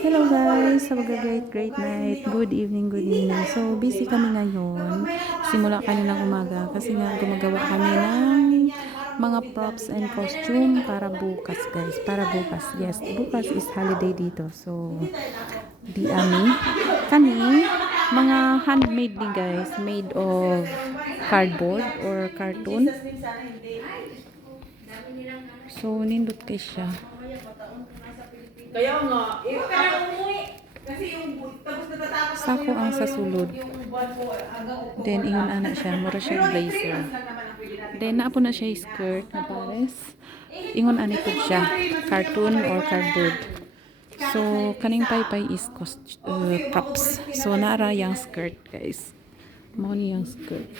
Hello guys, have a great night. Good evening, good evening. So busy kami ngayon. Simula kaninang umaga kasi nga gumagawa kami ng mga props and costume para bukas guys. Para bukas. Yes, bukas is holiday dito. So di kani mga handmade ni guys, made of cardboard or cartoon. So nindot kay siya. Kaya nga, umuwi. Kasi yung tapos natatapos Sako ang sasulod. Then ingon ana siya, mura siya blazer. Then naapo na siya skirt na pares. Ingon ani pud siya, cartoon or cardboard. So kaning paypay is props. So nara yang skirt guys. Mao ni yang skirt.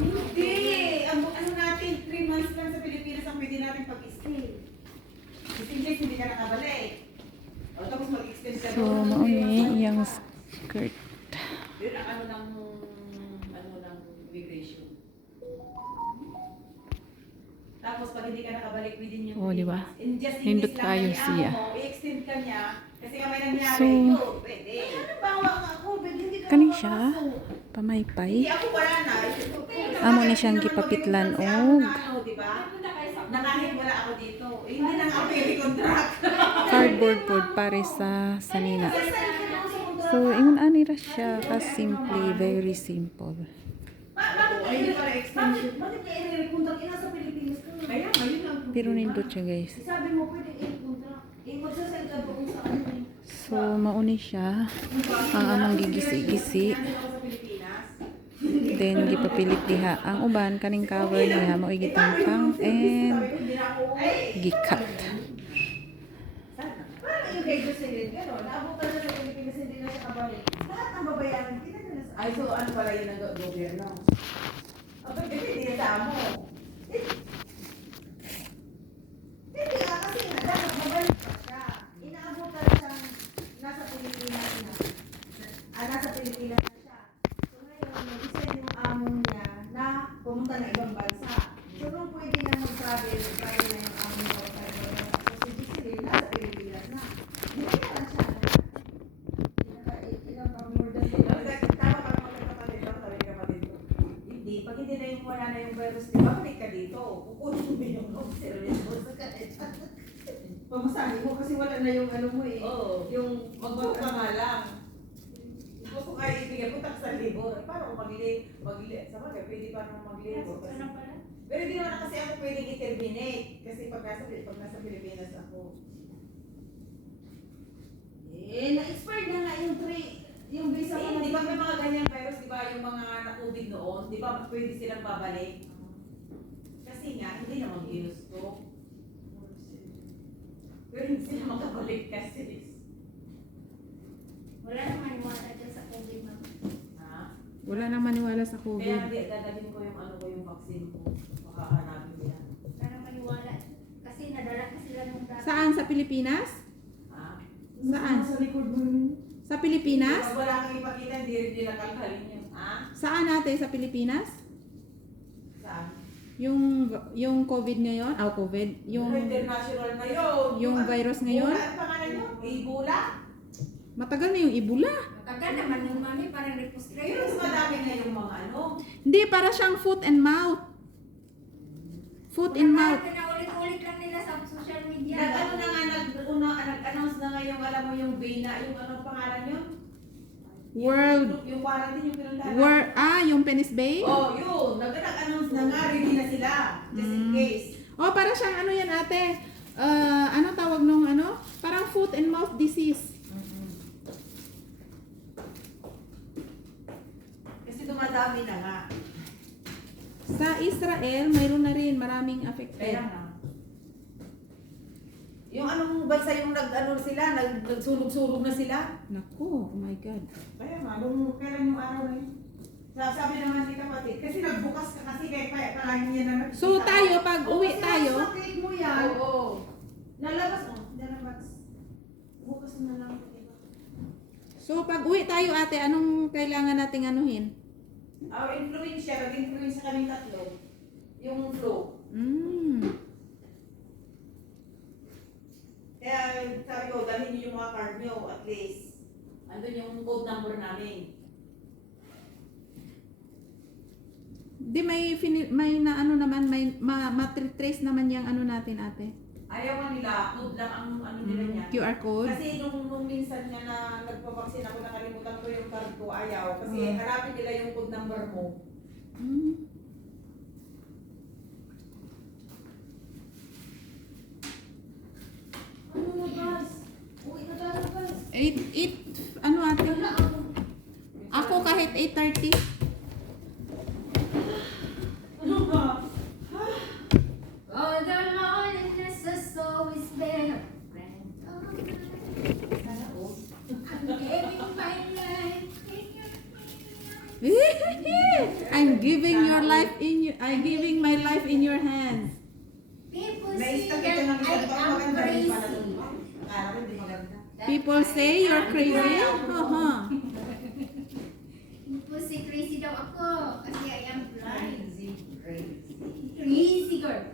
Hindi. Ang ano natin, 3 months lang sa Pilipinas ang pwede natin pag-stay. Just in case hindi ka nakabalik. O tapos mag-extend ka So mao ni yang skirt. Yun ang ano ng immigration. Tapos pag hindi ka nakabalik within yung Oh, di ba? just in Nindot case kayo lang siya. i-extend ka niya kasi nga may nangyari. So, yun, pwede. Ano bawa nga ako? Hindi ka Kani makapasok. siya pamaypay. Hindi ako wala na. Amo ni siyang gipapitlan og Diba? Na kahit wala ako dito. Hindi lang ako i-contract. cardboard pod pare sa sanina. So ingon ani ra siya ka simple, very simple. Bakit hindi para extension? Bakit ka i-contract? Ina sa Pilipinas ka. Kaya ngayon ang Pero nindot siya guys. sabi mo pwede i-contract. Magsasend ka doon sa ano. So mauni siya ang among gigisi-gisi. Then gipapilit diha. Ang uban kaning cover niya mao gitampang and gikat. Parang yung kay Jocelyn, gano'n. Naabot ka na sa Pilipinas, hindi na siya kabalik. Lahat ng babayaran, hindi na nila sa... Ay, so ano pala yun ang gobyerno? Abay, hindi na sa amo. Hindi nga, kasi nga, dapat mabalik pa siya. Inaabot ka na siyang nasa Pilipinas na. Nasa Pilipinas na siya. So ngayon, nag-send yung amo niya na pumunta na ibang bansa. So nung pwede na mag-travel na yung amo niya. So si Jocelyn, nasa Pilipinas na. Hindi na lang siya. Ilang pa more than tama pa naman kapatid lang, sabi kapatid ko. Hindi, pag hindi na yung wala na yung virus, di ba, balik ka dito. Kukunin mo yung observation mo sa kanila. Pamasahin mo kasi wala na yung ano mo eh. Oo. Yung mag-book ka nga lang. Gusto ka ibigay mo tax sa libor. Paano kung sa bagay, pwede pa naman mag-libor. Pero di naman kasi ako pwedeng i-terminate. Kasi pag nasa Pilipinas ako. Na-expired na nga yung visa mo. Di ba may mga ganyan virus, di ba yung mga na-COVID noon, di ba pwede silang babalik? Kasi nga, hindi naman ginusto. Pero hindi sila makabalik kasi. Wala naman iwala dyan sa COVID na. Ha? Wala nang maniwala sa Kaya COVID. hindi, dadalhin ko yung vaccine ko. Baka hanapin ko yan. Wala naman iwala. Kasi nadala ka sila nung dati. Saan sa Pilipinas? Ha? Saan? Sa likod mo yun. Sa Pilipinas? Pag wala kang ipakita, hindi rin nila kalkalin yun. Ha? Saan natin sa Pilipinas? Saan? Yung COVID ngayon? COVID. Yung International na yun. yung virus ngayon? Ebola, ang pangalan yun? Ebola? Matagal na yung Ebola. Matagal naman yung mami, parang repostrate. Pero mas madami na yung mga ano. Hindi, para siyang foot and mouth. Foot and mouth. Pinaulit-ulit lang nila sa social media. Nag-ano na nga, nag-announce na nga yung, alam mo yung BINA, yung ano pangalan yun? Yung quarantine, yung pinuntahan. Yung Penis Bay? Oh, yun. Nag-announce na nga, ready na sila. Just in case. Oh, para siyang ano yan ate? Ano tawag nung ano? Parang foot and mouth disease. Kasi dumadami na nga. Sa Israel, mayroon na rin maraming affected. Kaya nga. Yung anong bansa yung nag-ano sila, nagsulog-sulog na sila. Naku, oh my God. Kaya nga, nung kailan yung araw na yun? Sabi naman ni kapatid, kasi nagbukas ka kasi kaya palagi niya na So tayo, pag uwi tayo, sa take mo yan. Oo. Nalabas mo. Nalabas. Bukas na lang. so pag uwi tayo ate, anong kailangan nating anuhin? Our influensya, nag-influence sa kaming tatlo. Yung flow. Mm. Kaya Sabi ko, dalhin niyo yung mga card niyo at least. Andun yung code number namin. Di may na ano naman, may matritrace naman yung ano natin ate. Ayaw nga nila, code lang ang ano nila niya. QR code. Kasi nung minsan nga na nagpapaksin ako, nakalimutan ko yung card ko, ayaw. Kasi Mm. hanapin nila yung code number mo. Hmm. Ano na, bas? Uwi na tayo, bas. 8, ano ate? Wala ako. Ako kahit 8:30. Ano ba? Oh, the loneliness has always been a friend of mine. Sana all. I'm giving my life in your hands. I'm giving your life in your I'm giving my life in your hands. People May say istak that ito ng I isang taon, am maganda rin pala crazy. nun. Akala ko hindi maganda. People say you're crazy. People say crazy daw ako kasi I am blind. Crazy. Crazy girl.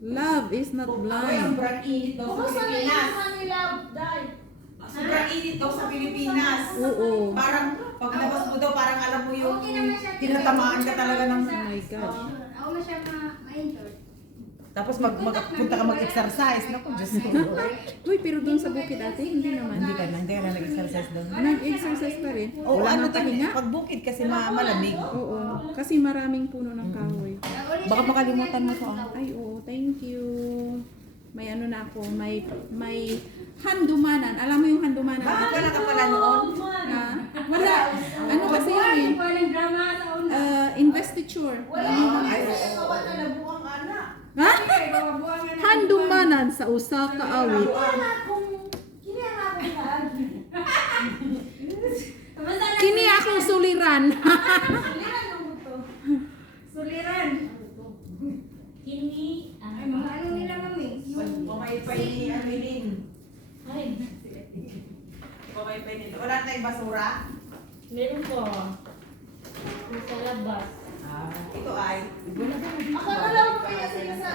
Love is not Ako yung blind. sobrang init daw sa Kumusta na Pilipinas. yung Manila, Day? Sobrang init daw sa Pilipinas. Oo. Parang paglabas mo daw, parang alam mo yung Okay naman siya. tinatamaan ka talaga ng... Oh my gosh. Ako na siya ma-injured. Tapos punta ka mag-exercise. Naku, Diyos ko. Uy, pero doon sa bukid ate, hindi naman. Hindi ka na nag-exercise doon. Nag-exercise pa rin. Oo, Wala ano nang pahinga. pag bukid kasi malamig. Oo. Kasi maraming puno ng kahoy. Baka makalimutan mo to, Ay, oo. Thank you. May ano na ako. May handumanan. Alam mo yung handumanan? Bakit wala ka pala noon? Ha? Wala. Ano kasi yun eh? Walang drama sa una. Investiture. Ay, oo. Nalabuang anak. Ha? Handumanan sa usa ka awit. Kini akong suliran. Suliran. Kini, Ay, mga ano nila, mami? Pamaypay ni Amelin. ay, Pamaypay nito. Wala tayong basura? meron po. Sa labas. Ito ay. Ako na lang kaya sila sa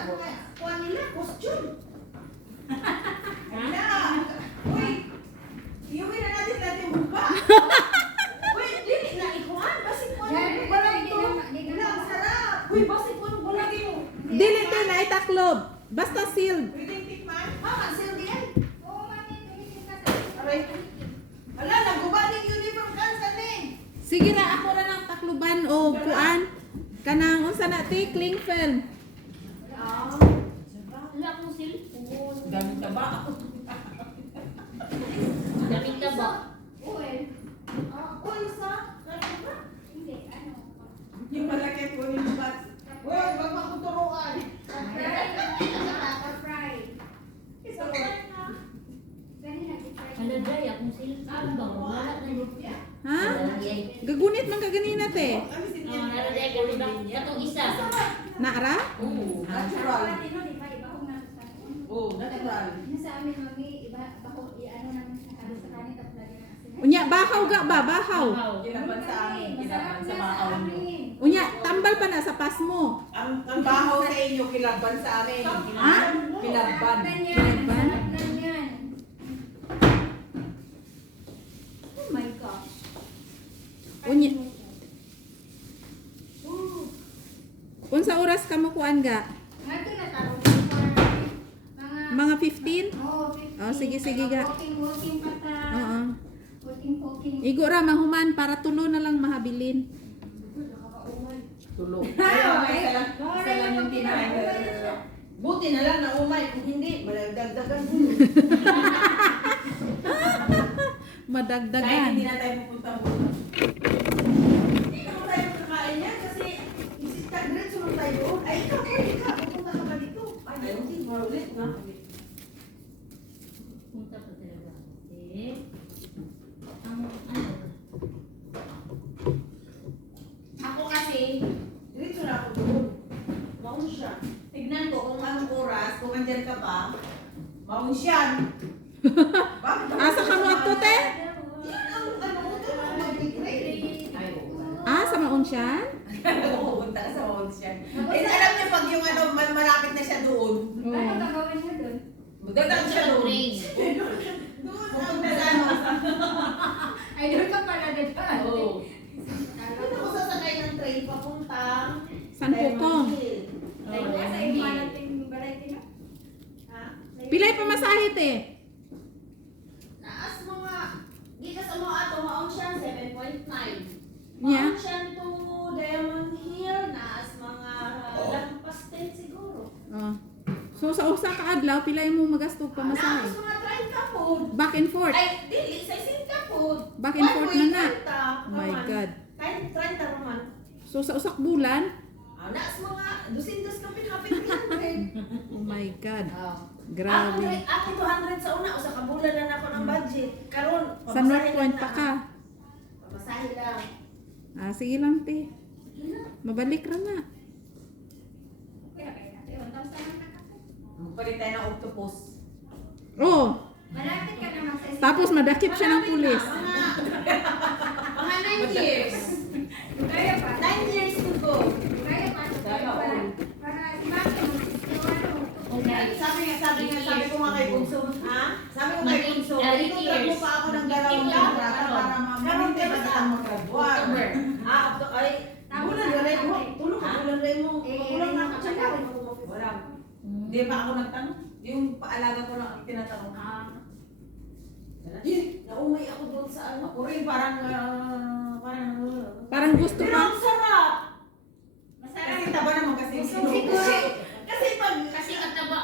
kuha nila, costume. Wala. Uy! Iuwi na natin yung hupa. Uy, dili na ikuhan. Basit mo Yan, yung balang di to. na- di na- Wala, ang sarap. Uy, basit mo yung balang to. Dili to na itaklob. Basta sealed. Pwede yung tikman? Mama, silbi yan. Oo, mami, tumitin ka sa Aray. Wala, nagubaling uniform kansa ni. Sige ra ako ra ng takluban o kuan. Kanang unsa na ti cling film. Wala akong cellphone. Gamit ka ba? Gamit ka ba? Uwel. Uy, sa? Hindi, ano. Yung malaki po yung bat. Uy, wag makuturuan. Fry. Ganun na, fry. Ano dry akong cellphone ba? Wala na yun. Ha? Gagunit man ka ganina te. Ano si Ah, nalagay ko rin ako. Katong isa. Naara? Oo, natural. Latino, di ba? Iba kung nasa sa Oo, natural. Yung sa amin, mami, iba, baho, i-ano namin sa halos sa kanin, tapos lagyan ng asin. Unya bahaw ga ba bahaw. Wow. Kinaban sa amin, kinaban sa mga kaon nyo. Unya tambal pa na sa pas mo. Ang bahaw sa inyo, kilaban sa amin. Ha? Kilaban. Sarap na yan. Oh my gosh. Unya. Unsa oras ka mo kuan ga? Ngayon na taro. Mga 15? Oh, 50. Oh, sige, sige, ga. Walking pa ta. Oo. Walking. Igo ra mahuman para tulo na lang mahabilin. Tulog. Ayaw, isa lang yung kinain. Buti na lang na umay. Kung hindi, malagdagdagan mo. Kahit Madagdagan. hindi na tayo pupunta mo. Hindi naman tayo kakain yan kasi diretso lang tayo doon. Ay, ikaw, pupunta ka ba dito? Ay, hindi, marulit na. Punta pa talaga. Eh. Ang ano? Ako kasi, Diretso na ako doon. Maun siya. Tignan ko kung anong oras, kung andyan ka pa. Maun siya. Bakit? Asa ka mo ato te? Yan ang ano, doon ako mag-grade. Ay, oo. Sa maonsyan? Pupunta ka sa Maun siya. Eh, alam niyo pag yung ano, malapit na siya doon. ano gagawin mo doon? Magdadaan siya doon. Train. Pilay pa masahit eh. Naas mga, dito sa mga ato, maong siya 7.9. Yeah. Maong siya to Diamond Hill, naas mga lampas 10 siguro. Oh. So sa usa ka adlaw pilay mo magastog pa Naas masahe. mga 30 food. Back and forth. Ay, dili, sa 5 food. Back and forth na na. Oh My God. Kahit 30 naman. So sa usak bulan, Naas mga 200 kapit-kapit 300. oh my God. Oh. Grabe. Ako 200 sa una, usa ka bulan na ako ng budget. Karon, Sa North Point pa ka. Pamasahe lang. Ah, sige lang te. Mabalik ra na. Palit tayo ng octopus. Oh, Malapit ka naman sa tapos madakip siya ng pulis. Mga 9 years. Kaya pa. 9 years to go. Kaya pa. Para si Maki, Sabi ko nga kay Bunso, ha? Sabi ko kay Bunso, itutrap mo pa ako ng dalawang kontrata para mamamit ka na ang magkabuan. Ay, bulan rin mo. Tulong ka, bulan rin mo. Kulang na ako siya. Wala. Hindi pa ako nagtanong. Yung paalaga ko lang tinatanong. Naumay ako doon sa ano. Ako rin parang, Parang gusto pero pa. ang sarap. Masarap. Kasi taba naman kasi. Siguro. Kasi ang taba,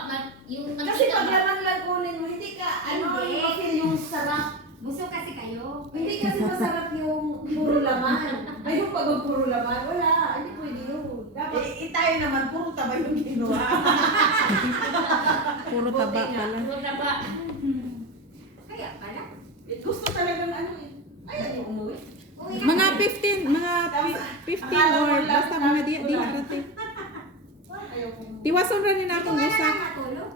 yung Kasi pag laman lang kunin mo, hindi ka, Hindi. feel yung sarap. Gusto kasi kayo. Hindi kasi masarap yung puro laman. Ay, yung pag puro laman, wala. Hindi pwede yun. Dapat, tayo naman, puro taba yung ginawa. Puro taba Buti nga. pala. Puro taba. Kaya pala. Gusto talagang ano eh. Ay, ano umuwi? Uwi na. Mga 15, mga 15 or basta mga di arate. Ayaw ko. Tiwason ra ni na Dito akong ka na usa. lang matulog.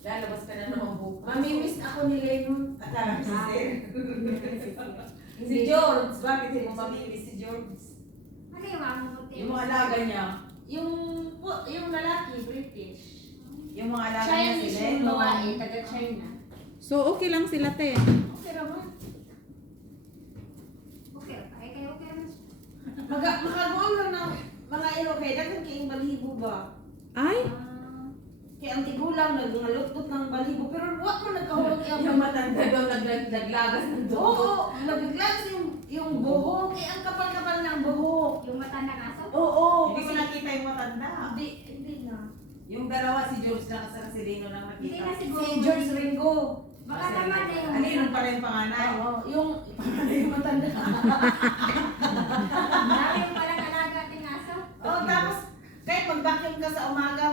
Lalabas ka na naman bukas. Mamimiss ako ni Lennon. At si Sir. Si George. Bakit hindi mo mamimiss si George? Ano yung mga puti? Yung mga alaga niya. Yung lalaki, British. Yung mga alaga niya si Chinese yung Lennon. babae, taga China. So okay lang sila te. Okay naman. Okay, ay kayo okay naman. Makagawa lang ng mga ilokay. Dagan kayong balibo ba? Ay, Kaya ang tigulang naglutot ng balibo. Pero wag mo nagkahulog yung matanda daw naglagas ng dugo. Oo, naglagas yung buhok. Eh, ang kapal-kapal ng buhok. Yung mata ng aso? Oo. Hindi ko nakita yung matanda. Hindi na. Yung dalawa, si George lang sa si Rino lang Hindi nakita. na siguro. Si George Ringo. Baka naman na yung... Ano yun pa rin panganay? Oo, yung matanda. Dami yung palang alaga ating aso. Oo, tapos kahit mag-vacuum ka sa umaga,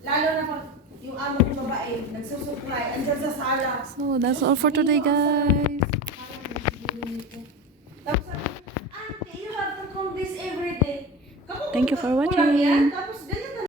lalo na pag yung amo kong babae, nagsusupply, andyan sa sala. so that's all for today guys. Tapos sabi, Auntie, you have to comb this every day. Thank you for Kulang watching. yan. Tapos